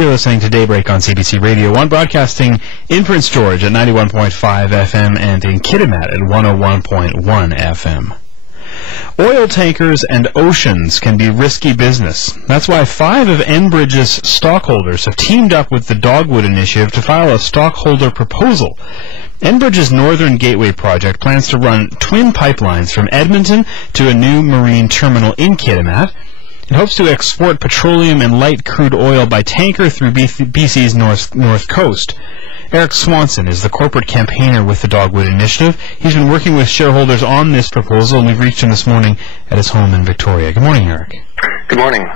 You're listening to Daybreak on CBC Radio 1, broadcasting in Prince George at 91.5 FM and in Kitimat at 101.1 FM. Oil tankers and oceans can be risky business. That's why 5 of Enbridge's stockholders have teamed up with the Dogwood Initiative to file a stockholder proposal. Enbridge's Northern Gateway project plans to run twin pipelines from Edmonton to a new marine terminal in Kitimat. It hopes to export petroleum and light crude oil by tanker through BC's north coast. Eric Swanson is the corporate campaigner with the Dogwood Initiative. He's been working with shareholders on this proposal, and we've reached him this morning at his home in Victoria. Good morning, Eric. Good morning.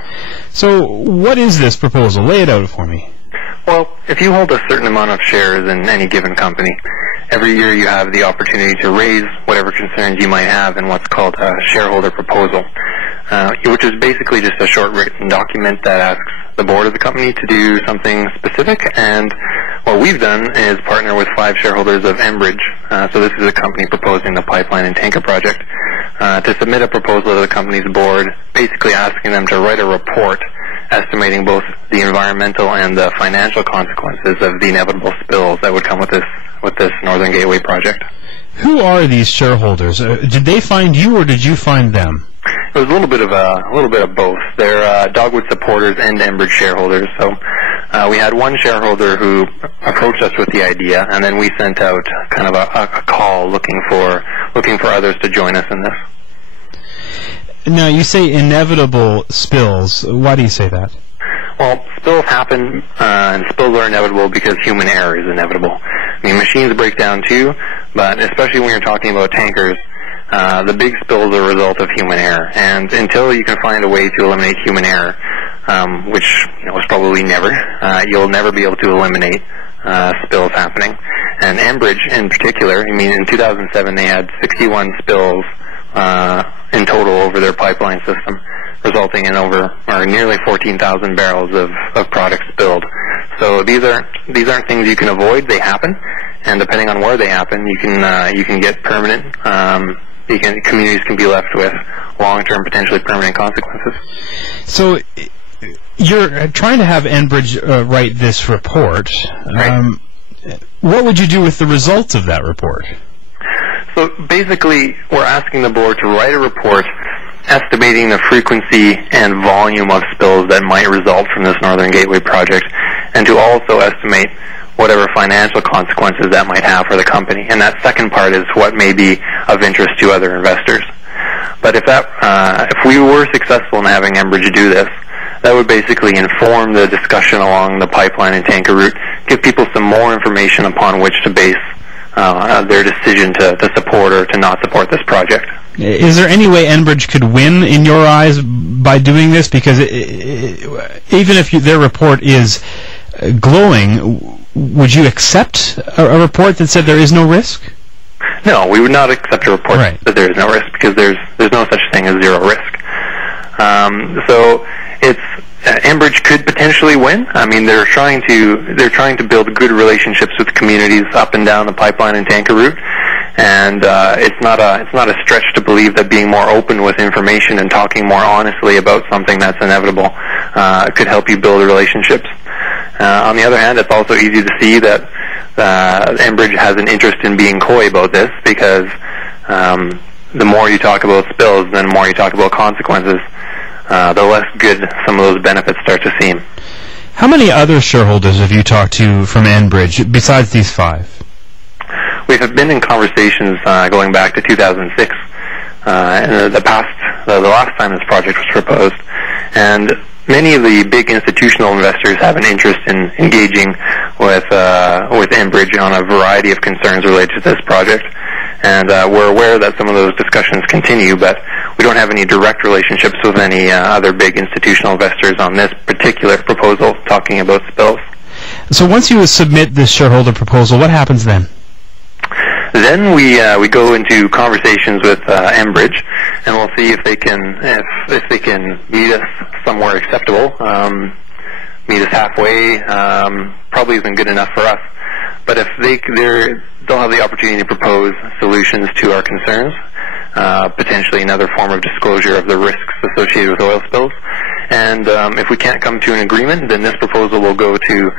So, what is this proposal? Lay it out for me. Well, if you hold a certain amount of shares in any given company, every year you have the opportunity to raise whatever concerns you might have in what's called a shareholder proposal, which is basically just a short written document that asks the board of the company to do something specific. And what we've done is partner with 5 shareholders of Enbridge, so this is a company proposing the pipeline and tanker project, to submit a proposal to the company's board, basically asking them to write a report estimating both the environmental and the financial consequences of the inevitable spills that would come with this Northern Gateway project. Who are these shareholders? Did they find you, or did you find them? It was a little bit of both. They're Dogwood supporters and Enbridge shareholders. So we had one shareholder who approached us with the idea, and then we sent out kind of a call looking for others to join us in this. Now, you say inevitable spills. Why do you say that? Well, spills happen, and spills are inevitable because human error is inevitable. I mean, machines break down too, but especially when you're talking about tankers, the big spills are a result of human error. And until you can find a way to eliminate human error, which is probably never, you'll never be able to eliminate spills happening. And Enbridge, in particular, I mean, in 2007 they had 61 spills in total over their pipeline system, resulting in nearly 14,000 barrels of product spilled. So these aren't things you can avoid. They happen, and depending on where they happen, you can get permanent. Communities can be left with long-term, potentially permanent consequences. So you're trying to have Enbridge write this report. Right. What would you do with the results of that report? So basically, we're asking the board to write a report estimating the frequency and volume of spills that might result from this Northern Gateway project, and to also estimate whatever financial consequences that might have for the company. And that second part is what may be of interest to other investors. But if we were successful in having Enbridge do this, that would basically inform the discussion along the pipeline and tanker route, give people some more information upon which to base their decision to support or to not support this project. Is there any way Enbridge could win, in your eyes, by doing this? Because even if their report is glowing, would you accept a report that said there is no risk? No, we would not accept a report that there is no risk, because there's no such thing as zero risk. So it's Enbridge could potentially win. I mean, they're trying to build good relationships with communities up and down the pipeline and tanker route, and it's not a stretch to believe that being more open with information and talking more honestly about something that's inevitable could help you build relationships. On the other hand, it's also easy to see that Enbridge has an interest in being coy about this, because the more you talk about spills, the more you talk about consequences, the less good some of those benefits start to seem. How many other shareholders have you talked to from Enbridge besides these 5? We have been in conversations going back to 2006, the last time this project was proposed, and many of the big institutional investors have an interest in engaging with Enbridge on a variety of concerns related to this project. And we're aware that some of those discussions continue, but we don't have any direct relationships with any other big institutional investors on this particular proposal talking about spills. So once you submit this shareholder proposal, what happens then? Then we go into conversations with Enbridge, and we'll see if they can meet us somewhere acceptable. Meet us halfway probably isn't good enough for us. But if they'll have the opportunity to propose solutions to our concerns, potentially another form of disclosure of the risks associated with oil spills. And if we can't come to an agreement, then this proposal will go to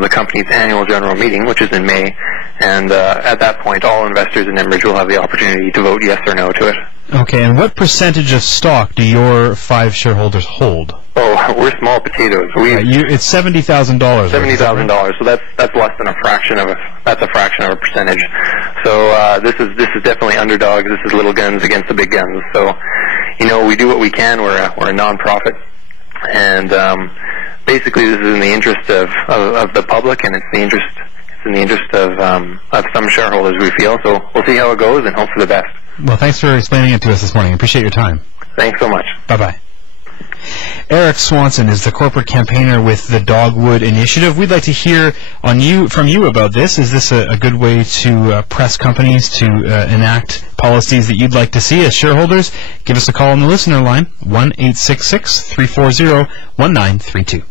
the company's annual general meeting, which is in May. And at that point, all investors in Enbridge will have the opportunity to vote yes or no to it. Okay, and what percentage of stock do your 5 shareholders hold? Oh, we're small potatoes. It's $70,000. $70,000. So that's less than a fraction of a percentage. So this is definitely underdogs. This is little guns against the big guns. So, we do what we can. We're a nonprofit, and basically this is in the interest of the public, and it's in the interest of some shareholders, we feel. So we'll see how it goes and hope for the best. Well, thanks for explaining it to us this morning. I appreciate your time. Thanks so much. Bye-bye. Eric Swanson is the corporate campaigner with the Dogwood Initiative. We'd like to hear from you about this. Is this a good way to press companies to enact policies that you'd like to see as shareholders? Give us a call on the listener line, 1-866-340-1932.